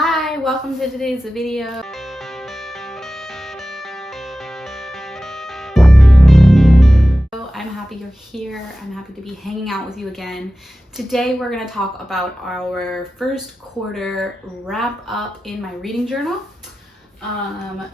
Hi, welcome to today's video. I'm happy you're here. I'm happy to be hanging out with you again. Today we're going to talk about our first quarter wrap up in my reading journal. I've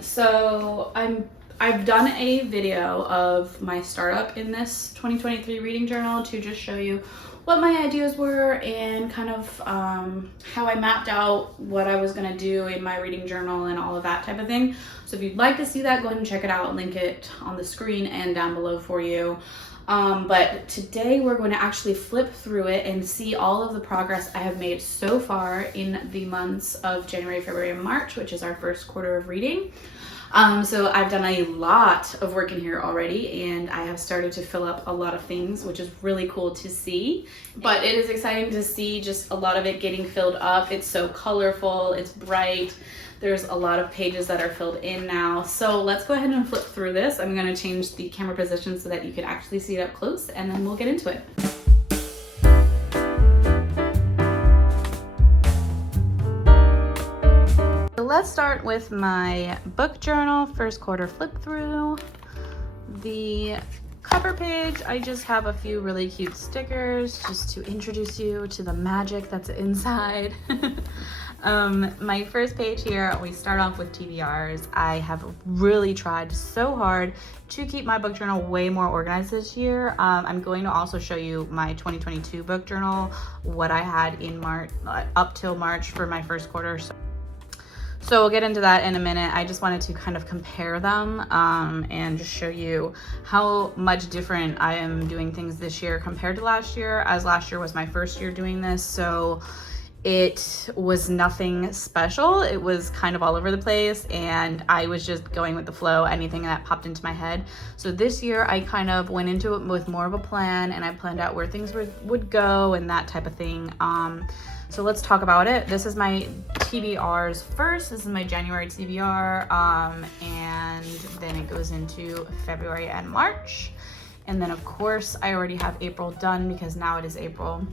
done a video of my startup in this 2023 reading journal to just show you what my ideas were and kind of how I mapped out what I was going to do in my reading journal and all of that type of thing. So if you'd like to see that, go ahead and check it out. I'll link it on the screen and down below for you. But today we're going to actually flip through it and see all of the progress I have made so far in the months of January, February, and March, which is our first quarter of reading. So I've done a lot of work in here already, and I have started to fill up a lot of things, which is really cool to see. But it is exciting to see just a lot of it getting filled up. It's so colorful, it's bright. There's a lot of pages that are filled in now. So let's go ahead and flip through this. I'm going to change the camera position so that you can actually see it up close, and then we'll get into it. Let's start with my book journal, first quarter flip through. The cover page, I just have a few really cute stickers just to introduce you to the magic that's inside. My first page here, we start off with TBRs. I have really tried so hard to keep my book journal way more organized this year. I'm going to also show you my 2022 book journal, what I had in March, up till March for my first quarter. So we'll get into that in a minute. I just wanted to kind of compare them and just show you how much different I am doing things this year compared to last year, as last year was my first year doing this. So it was nothing special. It was kind of all over the place, and I was just going with the flow, anything that popped into my head. So this year I kind of went into it with more of a plan, and I planned out where things would go and that type of thing. So let's talk about it. This is my TBRs first. This is my January TBR, and then it goes into February and March. And then of course I already have April done because now it is April.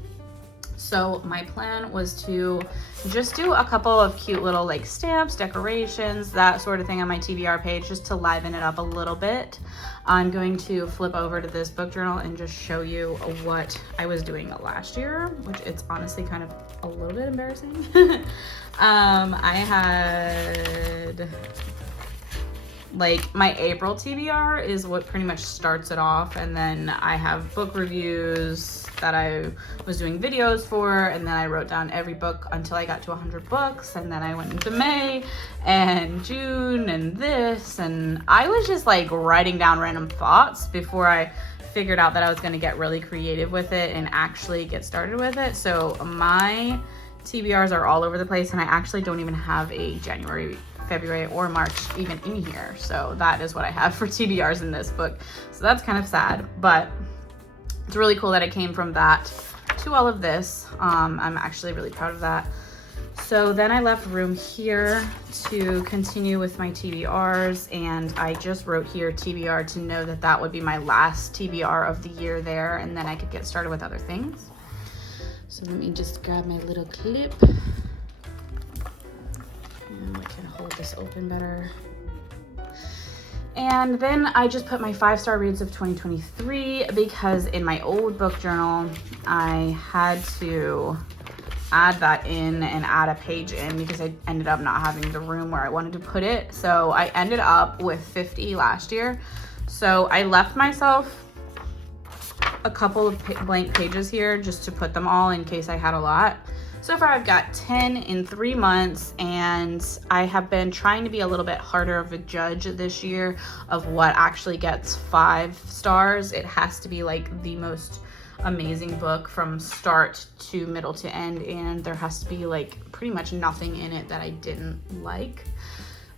So my plan was to just do a couple of cute little like stamps, decorations, that sort of thing on my TBR page just to liven it up a little bit. I'm going to flip over to this book journal and just show you what I was doing last year, which it's honestly kind of a little bit embarrassing. I had like my April TBR is what pretty much starts it off, and then I have book reviews that I was doing videos for, and then I wrote down every book until I got to 100 books, and then I went into May and June and this, and I was just like writing down random thoughts before I figured out that I was going to get really creative with it and actually get started with it. So my TBRs are all over the place, and I actually don't even have a January, February, or March even in here. So that is what I have for TBRs in this book. So that's kind of sad, but it's really cool that it came from that to all of this. I'm actually really proud of that. So then I left room here to continue with my TBRs, and I just wrote here TBR to know that that would be my last TBR of the year there, and then I could get started with other things. So let me just grab my little clip. And I can hold this open better. And then I just put my 5-star reads of 2023 because in my old book journal, I had to add that in and add a page in because I ended up not having the room where I wanted to put it. So I ended up with 50 last year. So I left myself a couple of blank pages here just to put them all in case I had a lot. So far I've got 10 in 3 months, and I have been trying to be a little bit harder of a judge this year of what actually gets 5 stars. It has to be like the most amazing book from start to middle to end, and there has to be like pretty much nothing in it that I didn't like.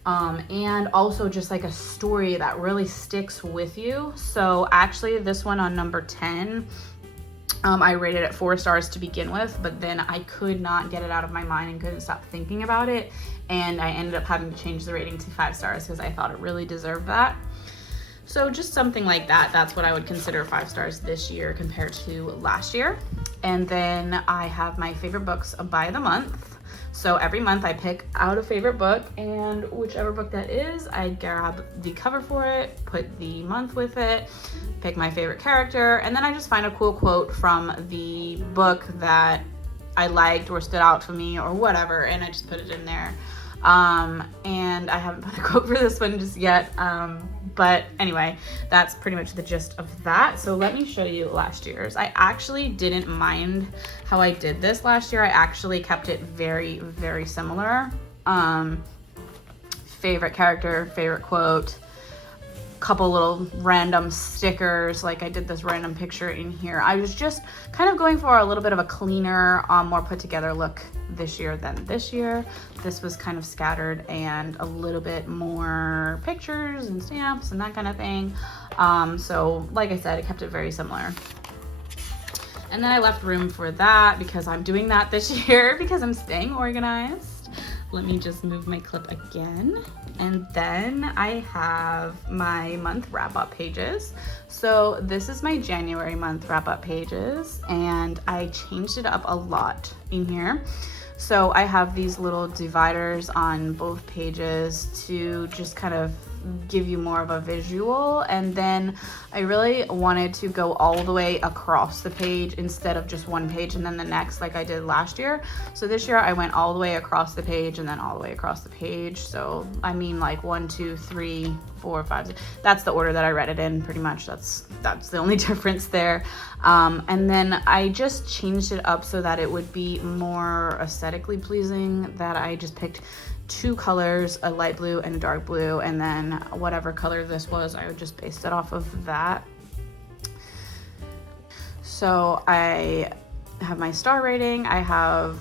And also just like a story that really sticks with you. So actually this one on number 10, I rated it 4 stars to begin with, but then I could not get it out of my mind and couldn't stop thinking about it. And I ended up having to change the rating to 5 stars because I thought it really deserved that. So just something like that, that's what I would consider 5 stars this year compared to last year. And then I have my favorite books by the month. So every month I pick out a favorite book, and whichever book that is, I grab the cover for it, put the month with it, pick my favorite character, and then I just find a cool quote from the book that I liked or stood out for me or whatever, and I just put it in there. And I haven't put a quote for this one just yet. But anyway, that's pretty much the gist of that. So let me show you last year's. I actually didn't mind how I did this last year. I actually kept it very, very similar. Favorite character, favorite quote, couple little random stickers, like I did this random picture in here. I was just kind of going for a little bit of a cleaner, more put together look this year than this year. This was kind of scattered and a little bit more pictures and stamps and that kind of thing. So like I said, I kept it very similar. And then I left room for that because I'm doing that this year because I'm staying organized. Let me just move my clip again. And then I have my month wrap-up pages. So this is my January month wrap-up pages, and I changed it up a lot in here. So I have these little dividers on both pages to just kind of give you more of a visual, and then I really wanted to go all the way across the page instead of just one page and then the next like I did last year. So this year I went all the way across the page and then all the way across the page. So I mean like 1, 2, 3, 4, 5, 6. That's the order that I read it in pretty much. That's the only difference there. And then I just changed it up so that it would be more aesthetically pleasing, that I just picked 2 colors, a light blue and a dark blue, and then whatever color this was, I would just base it off of that. So I have my star rating. I have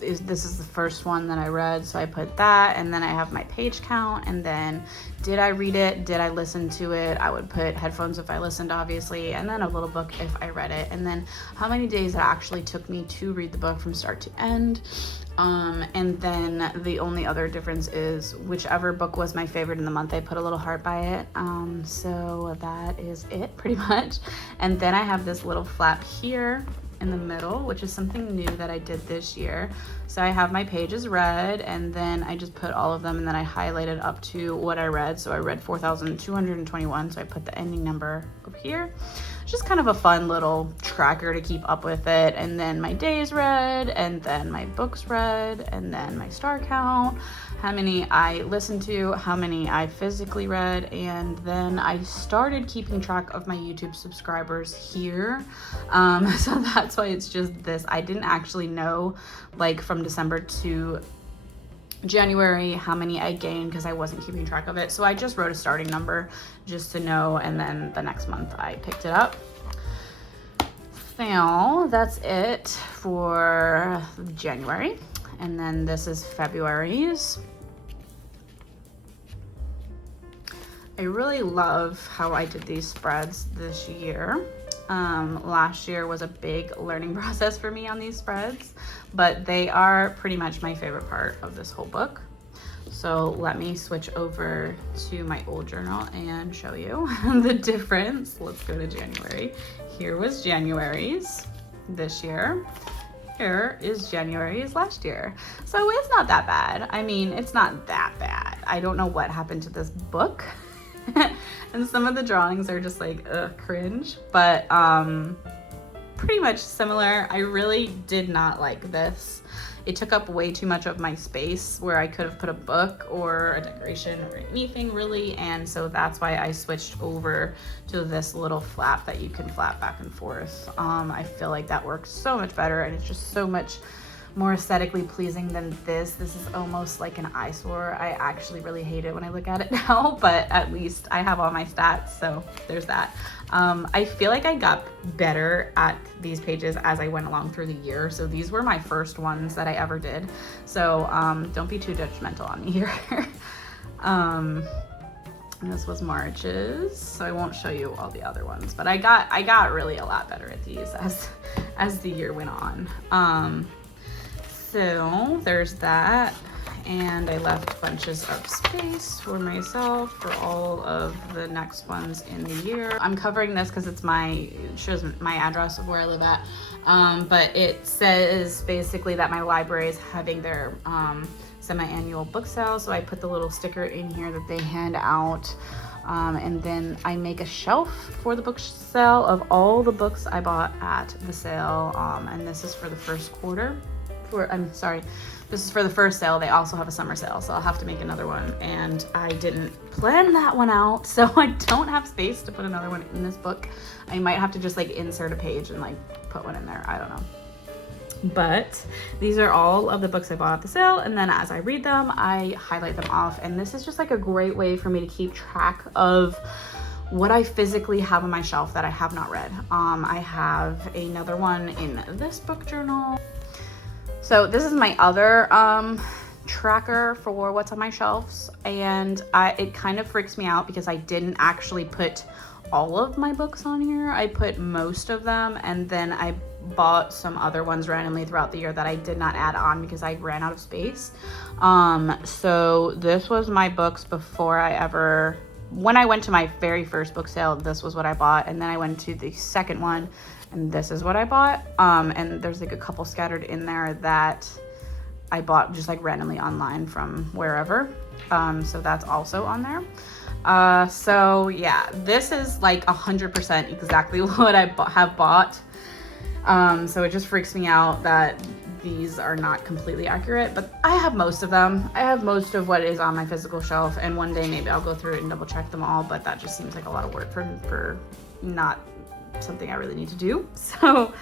this is the first one that I read, so I put that, and then I have my page count, and then did I read it, did I listen to it, I would put headphones if I listened obviously, and then a little book if I read it, and then how many days it actually took me to read the book from start to end. And then the only other difference is whichever book was my favorite in the month, I put a little heart by it. So that is it pretty much. And then I have this little flap here in the middle, which is something new that I did this year. So I have my pages read, and then I just put all of them, and then I highlighted up to what I read. So I read 4,221, so I put the ending number over here. Just kind of a fun little tracker to keep up with it. And then my days read, and then my books read, and then my star count, how many I listened to, how many I physically read, and then I started keeping track of my YouTube subscribers here. So that's why it's just this. I didn't actually know, like from December to January, how many I gained because I wasn't keeping track of it. So I just wrote a starting number just to know, and then the next month I picked it up. So that's it for January, and then this is February's. I really love how I did these spreads this year. Last year was a big learning process for me on these spreads, but they are pretty much my favorite part of this whole book. So let me switch over to my old journal and show you the difference. Let's go to January. Here was January's this year. Here is January's last year. So it's not that bad. I mean, it's not that bad. I don't know what happened to this book. And some of the drawings are just like, cringe, but pretty much similar. I really did not like this. It took up way too much of my space where I could have put a book or a decoration or anything really, and so that's why I switched over to this little flap that you can flap back and forth. I feel like that works so much better, and it's just so much more aesthetically pleasing than this. This is almost like an eyesore. I actually really hate it when I look at it now, but at least I have all my stats, so there's that. I feel like I got better at these pages as I went along through the year. So these were my first ones that I ever did. So don't be too judgmental on me here. And this was March's, so I won't show you all the other ones, but I got really a lot better at these as the year went on. So there's that. and I left bunches of space for myself for all of the next ones in the year. I'm covering this because it shows my address of where I live at, but it says basically that my library is having their semi-annual book sale, so I put the little sticker in here that they hand out. And then I make a shelf for the book sale of all the books I bought at the sale. And this is for the first quarter. This is for the first sale. They also have a summer sale, so I'll have to make another one. And I didn't plan that one out, so I don't have space to put another one in this book. I might have to just like insert a page and like put one in there. I don't know. But these are all of the books I bought at the sale, and then as I read them, I highlight them off. And this is just like a great way for me to keep track of what I physically have on my shelf that I have not read. I have another one in this book journal. So this is my other tracker for what's on my shelves, and it kind of freaks me out because I didn't actually put all of my books on here. I put most of them, and then I bought some other ones randomly throughout the year that I did not add on because I ran out of space. So this was my books before when I went to my very first book sale, this was what I bought, and then I went to the second one, and this is what I bought. And there's like a couple scattered in there that I bought just like randomly online from wherever. So that's also on there. So yeah, this is like 100% exactly what I have bought. So it just freaks me out that these are not completely accurate, but I have most of them. I have most of what is on my physical shelf, and one day maybe I'll go through it and double check them all, but that just seems like a lot of work for not something I really need to do. So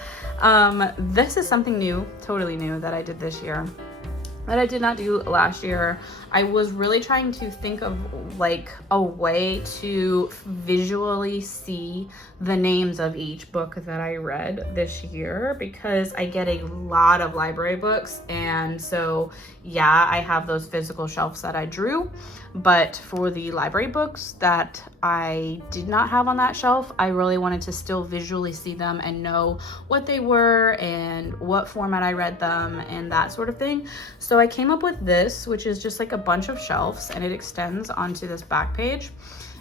this is something new, totally new, that I did this year that I did not do last year. I was really trying to think of like a way to visually see the names of each book that I read this year, because I get a lot of library books, and so yeah, I have those physical shelves that I drew, but for the library books that I did not have on that shelf, I really wanted to still visually see them and know what they were and what format I read them and that sort of thing. So I came up with this, which is just like a bunch of shelves, and it extends onto this back page.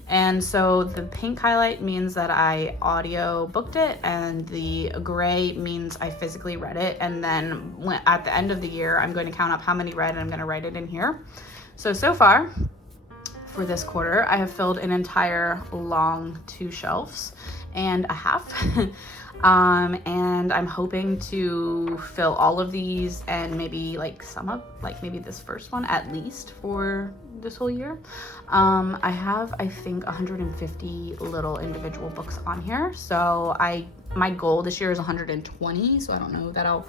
And so the pink highlight means that I audio booked it, and the gray means I physically read it. And then at the end of the year, I'm going to count up how many read, and I'm going to write it in here. So far for this quarter, I have filled an entire long 2 shelves and a half. And I'm hoping to fill all of these and maybe like some of maybe this first one at least for this whole year. I have, I think, 150 little individual books on here. So my goal this year is 120. So I don't know that I'll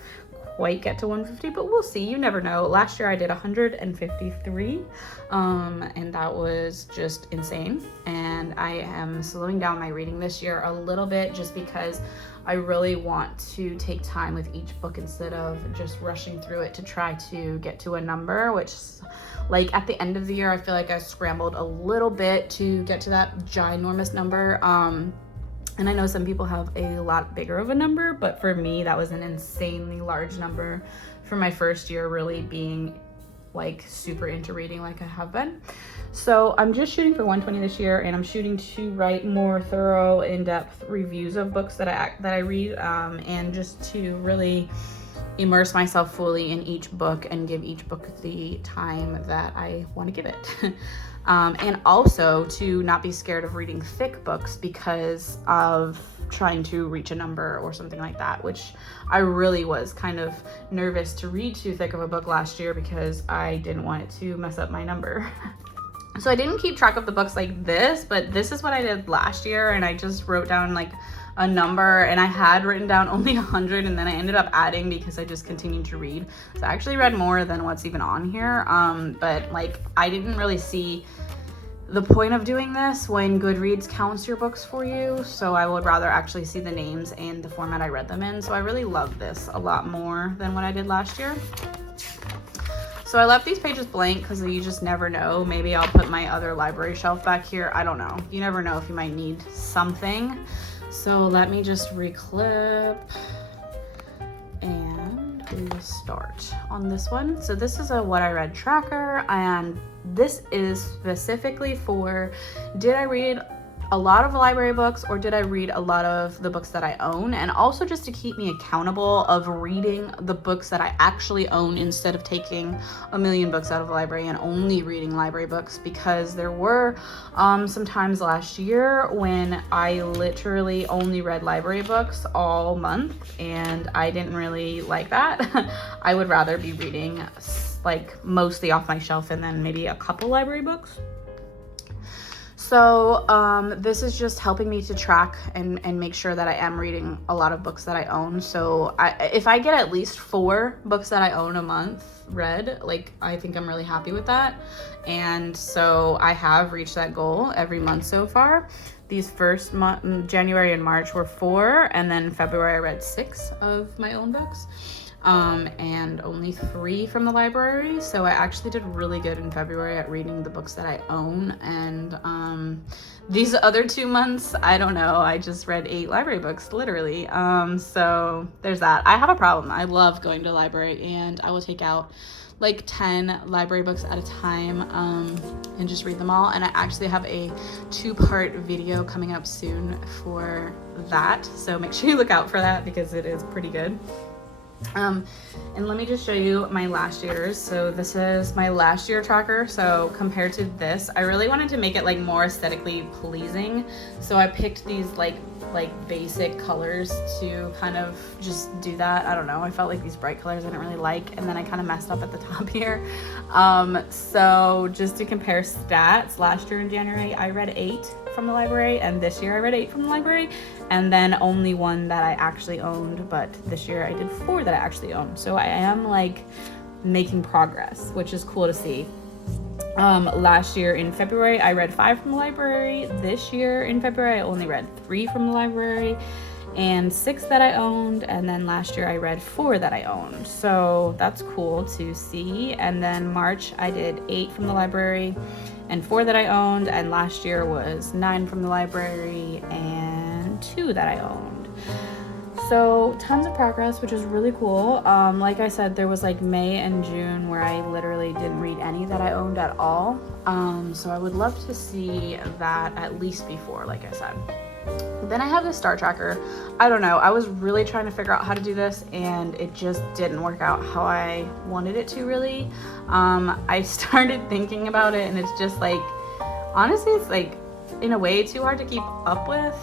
quite get to 150, but we'll see. You never know. Last year I did 153, and that was just insane. And I am slowing down my reading this year a little bit just because I really want to take time with each book instead of just rushing through it to try to get to a number, which like at the end of the year, I feel like I scrambled a little bit to get to that ginormous number. And I know some people have a lot bigger of a number, but for me, that was an insanely large number for my first year really being like super into reading like I have been. So I'm just shooting for 120 this year, and I'm shooting to write more thorough, in-depth reviews of books that I read, and just to really immerse myself fully in each book and give each book the time that I want to give it. And also to not be scared of reading thick books because of trying to reach a number or something like that, which I really was kind of nervous to read too thick of a book last year because I didn't want it to mess up my number. So I didn't keep track of the books like this, but this is what I did last year, and I just wrote down like a number, and I had written down only 100, and then I ended up adding because I just continued to read. So I actually read more than what's even on here, but like I didn't really see the point of doing this when Goodreads counts your books for you, so I would rather actually see the names and the format I read them in. So I really love this a lot more than what I did last year. So I left these pages blank because you just never know. Maybe I'll put my other library shelf back here. I don't know. You never know if you might need something. So let me just reclip and we will start on this one. So this is a what I read tracker, and this is specifically for, did I read a lot of library books or did I read a lot of the books that I own, and also just to keep me accountable of reading the books that I actually own instead of taking a million books out of the library and only reading library books, because there were some times last year when I literally only read library books all month, and I didn't really like that. I would rather be reading like mostly off my shelf and then maybe a couple library books. So this is just helping me to track and make sure that I am reading a lot of books that I own. So if I get at least 4 books that I own a month read, like, I think I'm really happy with that. And so I have reached that goal every month so far. These first month, January and March, were 4, and then February I read 6 of my own books. And only 3 from the library. So I actually did really good in February at reading the books that I own. And these other 2 months, I don't know, I just read 8 library books, literally. So there's that. I have a problem. I love going to the library, and I will take out like 10 library books at a time and just read them all. And I actually have a 2-part video coming up soon for that. So make sure you look out for that because it is pretty good. And let me just show you my last year's. So this is my last year tracker. So compared to this, I really wanted to make it like more aesthetically pleasing. So I picked these like basic colors to kind of just do that. I don't know, I felt like these bright colors I didn't really like, and then I kind of messed up at the top here. So just to compare stats, last year in January I read 8 from the library, and this year I read 8 from the library, and then only 1 that I actually owned, but this year I did 4 that I actually owned. So I am like making progress, which is cool to see. Last year in February I read 5 from the library. This year in February I only read 3 from the library and 6 that I owned, and then last year I read 4 that I owned. So that's cool to see. And then March I did 8 from the library and 4 that I owned, and last year was 9 from the library and 2 that I owned. So tons of progress, which is really cool. Like I said, there was like May and June where I literally didn't read any that I owned at all. So I would love to see that at least before, like I said. Then I have the star tracker. I don't know, I was really trying to figure out how to do this, and it just didn't work out how I wanted it to, really. I started thinking about it, and it's just like, honestly, it's like in a way too hard to keep up with.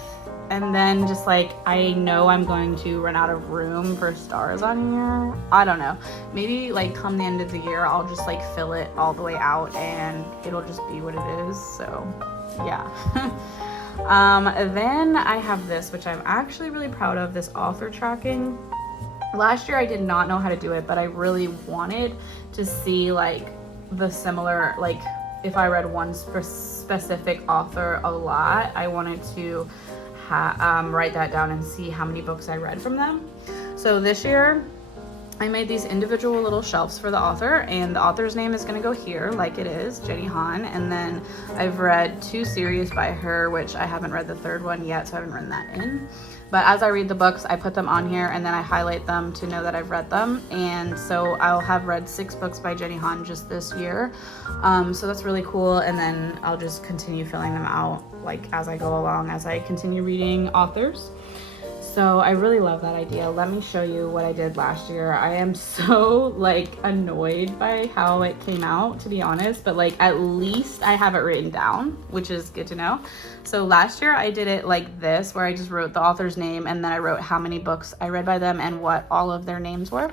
And then just like, I know I'm going to run out of room for stars on here. I don't know, maybe like come the end of the year I'll just like fill it all the way out and it'll just be what it is. So yeah. Then I have this, which I'm actually really proud of, this author tracking. Last year I did not know how to do it, but I really wanted to see like the similar, like if I read one specific author a lot, I wanted to write that down and see how many books I read from them. So this year I made these individual little shelves for the author, and the author's name is going to go here like it is, Jenny Han. And then I've read 2 series by her, which I haven't read the 3rd one yet, so I haven't written that in. But as I read the books, I put them on here and then I highlight them to know that I've read them. And so I'll have read 6 books by Jenny Han just this year. So that's really cool. And then I'll just continue filling them out like as I go along, as I continue reading authors. So I really love that idea. Let me show you what I did last year. I am so like annoyed by how it came out, to be honest, but like at least I have it written down, which is good to know. So last year I did it like this, where I just wrote the author's name and then I wrote how many books I read by them and what all of their names were.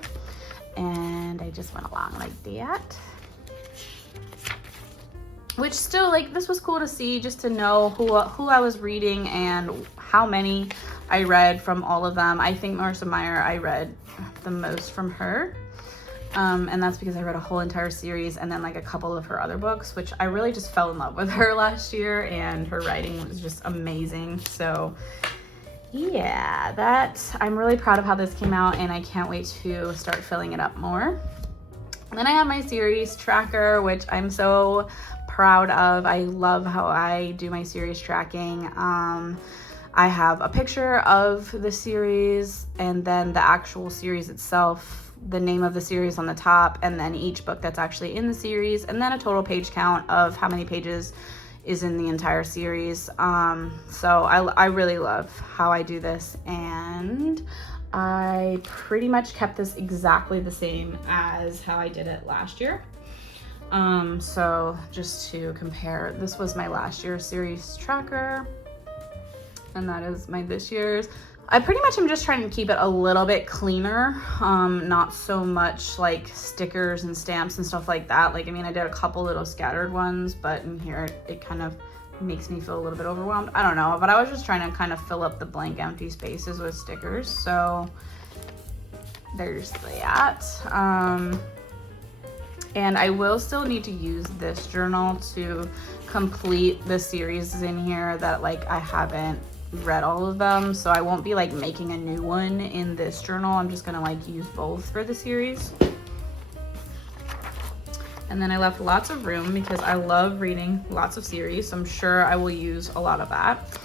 And I just went along like that. Which still, like, this was cool to see, just to know who I was reading and how many I read from all of them. I think Marissa Meyer, I read the most from her. And that's because I read a whole entire series and then like a couple of her other books, which I really just fell in love with her last year, and her writing was just amazing. So yeah, I'm really proud of how this came out, and I can't wait to start filling it up more. And then I have my series tracker, which I'm so proud of. I love how I do my series tracking. I have a picture of the series and then the actual series itself the name of the series on the top, and then each book that's actually in the series, and then a total page count of how many pages is in the entire series. So I really love how I do this, and I pretty much kept this exactly the same as how I did it last year. So just to compare, this was my last year's series tracker, and that is my this year's. I pretty much am just trying to keep it a little bit cleaner, not so much like stickers and stamps and stuff like that. Like, I mean, I did a couple little scattered ones, but in here it kind of makes me feel a little bit overwhelmed. I don't know, but I was just trying to kind of fill up the blank empty spaces with stickers. So there's that. And I will still need to use this journal to complete the series in here that like I haven't read all of them, so I won't be like making a new one in this journal. I'm just gonna like use both for the series. And then I left lots of room because I love reading lots of series, so I'm sure I will use a lot of that.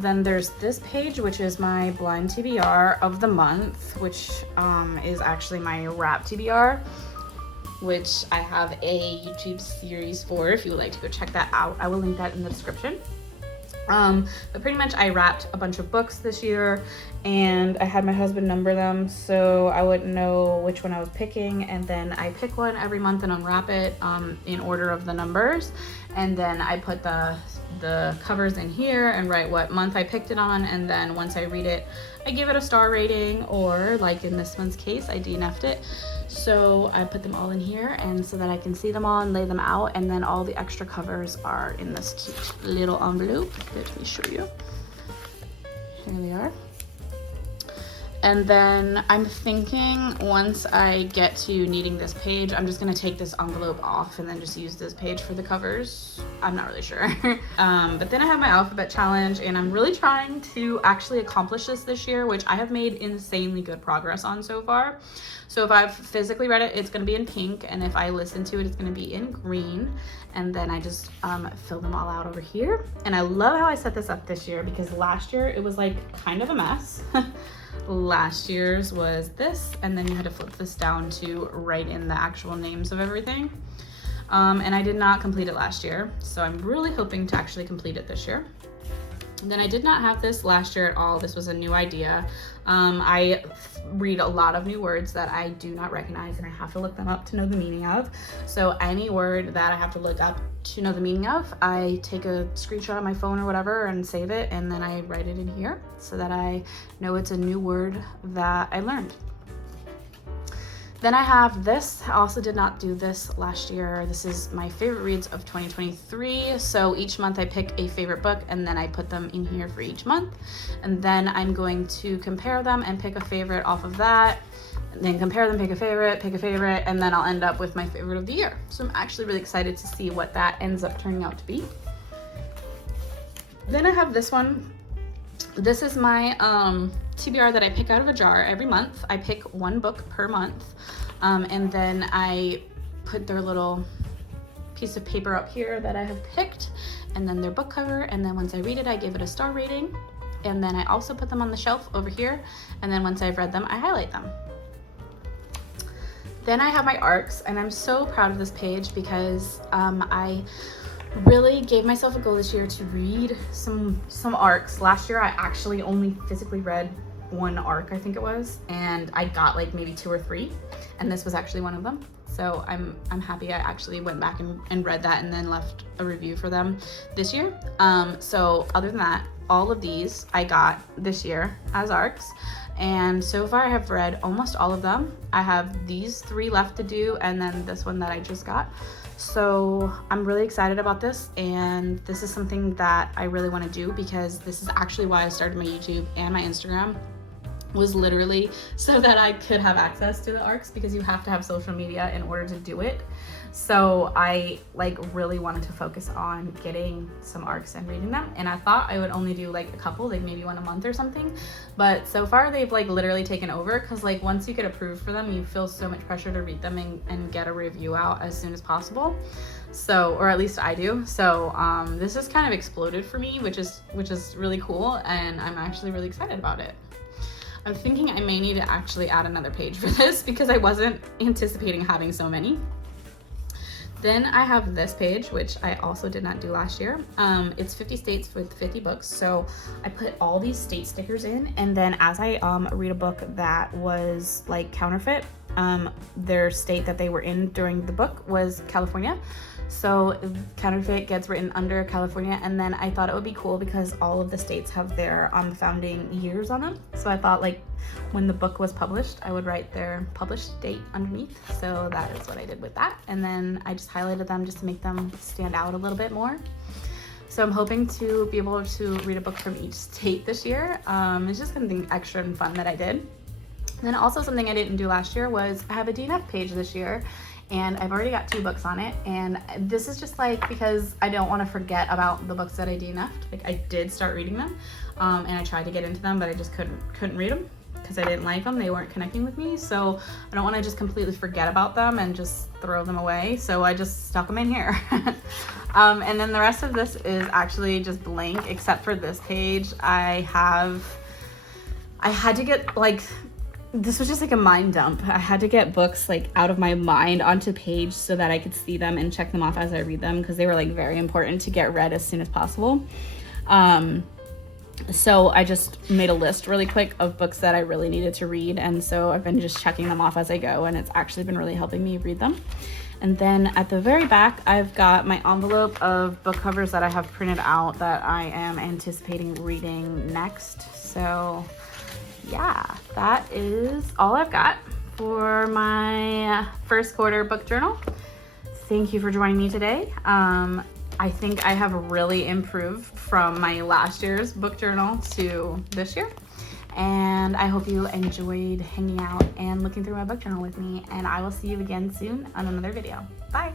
Then there's this page, which is my blind TBR of the month, which is actually my wrap TBR, which I have a YouTube series for if you would like to go check that out. I will link that in the description. But pretty much I wrapped a bunch of books this year, and I had my husband number them so I wouldn't know which one I was picking, and then I pick one every month and unwrap it in order of the numbers, and then I put the covers in here and write what month I picked it on, and then once I read it I give it a star rating, or like in this one's case I DNF'd it. So I put them all in here, and so that I can see them all and lay them out, and then all the extra covers are in this cute little envelope. Let me show you. Here they are. And then I'm thinking once I get to needing this page, I'm just gonna take this envelope off and then just use this page for the covers. I'm not really sure. But then I have my alphabet challenge, and I'm really trying to actually accomplish this year, which I have made insanely good progress on so far. So if I've physically read it, it's gonna be in pink, and if I listen to it, it's gonna be in green. And then I just fill them all out over here. And I love how I set this up this year, because last year it was like kind of a mess. Last year's was this, and then you had to flip this down to write in the actual names of everything. And I did not complete it last year, so I'm really hoping to actually complete it this year. And then I did not have this last year at all. This was a new idea. I read a lot of new words that I do not recognize, and I have to look them up to know the meaning of. So any word that I have to look up to know the meaning of, I take a screenshot on my phone or whatever and save it, and then I write it in here so that I know it's a new word that I learned. Then I have this. I also did not do this last year. This is my favorite reads of 2023. So each month I pick a favorite book, and then I put them in here for each month. And then I'm going to compare them and pick a favorite off of that. And then compare them, pick a favorite, and then I'll end up with my favorite of the year. So I'm actually really excited to see what that ends up turning out to be. Then I have this one. This is my TBR that I pick out of a jar every month. I pick one book per month, and then I put their little piece of paper up here that I have picked, and then their book cover, and then once I read it I give it a star rating, and then I also put them on the shelf over here, and then once I've read them I highlight them. Then I have my ARCs, and I'm so proud of this page because I really gave myself a goal this year to read some ARCs. Last year I actually only physically read one ARC, I think it was, and I got like maybe 2 or 3, and this was actually one of them. So I'm happy I actually went back and read that and then left a review for them this year. So other than that, all of these I got this year as ARCs, and so far I have read almost all of them. I have these 3 left to do, and then this one that I just got. So I'm really excited about this, and this is something that I really want to do because this is actually why I started my YouTube and my Instagram, was literally so that I could have access to the ARCs, because you have to have social media in order to do it. So I like really wanted to focus on getting some ARCs and reading them, and I thought I would only do like a couple, like maybe one a month or something, but so far they've like literally taken over, because like once you get approved for them you feel so much pressure to read them and get a review out as soon as possible. So, or at least I do. So this has kind of exploded for me, which is really cool, and I'm actually really excited about it. I'm thinking I may need to actually add another page for this because I wasn't anticipating having so many. Then I have this page, which I also did not do last year. It's 50 states with 50 books. So I put all these state stickers in, and then as I read a book that was like counterfeit, their state that they were in during the book was California. So counterfeit gets written under California, and then I thought it would be cool because all of the states have their founding years on them. So I thought like when the book was published, I would write their published date underneath. So that is what I did with that. And then I just highlighted them just to make them stand out a little bit more. So I'm hoping to be able to read a book from each state this year. It's just something extra and fun that I did. And then also something I didn't do last year was I have a DNF page this year, and I've already got 2 books on it. And this is just like because I don't want to forget about the books that I DNF'd. Like I did start reading them, and I tried to get into them, but I just couldn't read them because I didn't like them. They weren't connecting with me. So I don't want to just completely forget about them and just throw them away. So I just stuck them in here. And then the rest of this is actually just blank, except for this page. I had to get like, this was just like a mind dump. I had to get books like out of my mind onto page so that I could see them and check them off as I read them, because they were like very important to get read as soon as possible. So I just made a list really quick of books that I really needed to read, and so I've been just checking them off as I go, and it's actually been really helping me read them. And then at the very back, I've got my envelope of book covers that I have printed out that I am anticipating reading next. So yeah, that is all I've got for my first quarter book journal. Thank you for joining me today. I think I have really improved from my last year's book journal to this year. And I hope you enjoyed hanging out and looking through my book journal with me. And I will see you again soon on another video. Bye.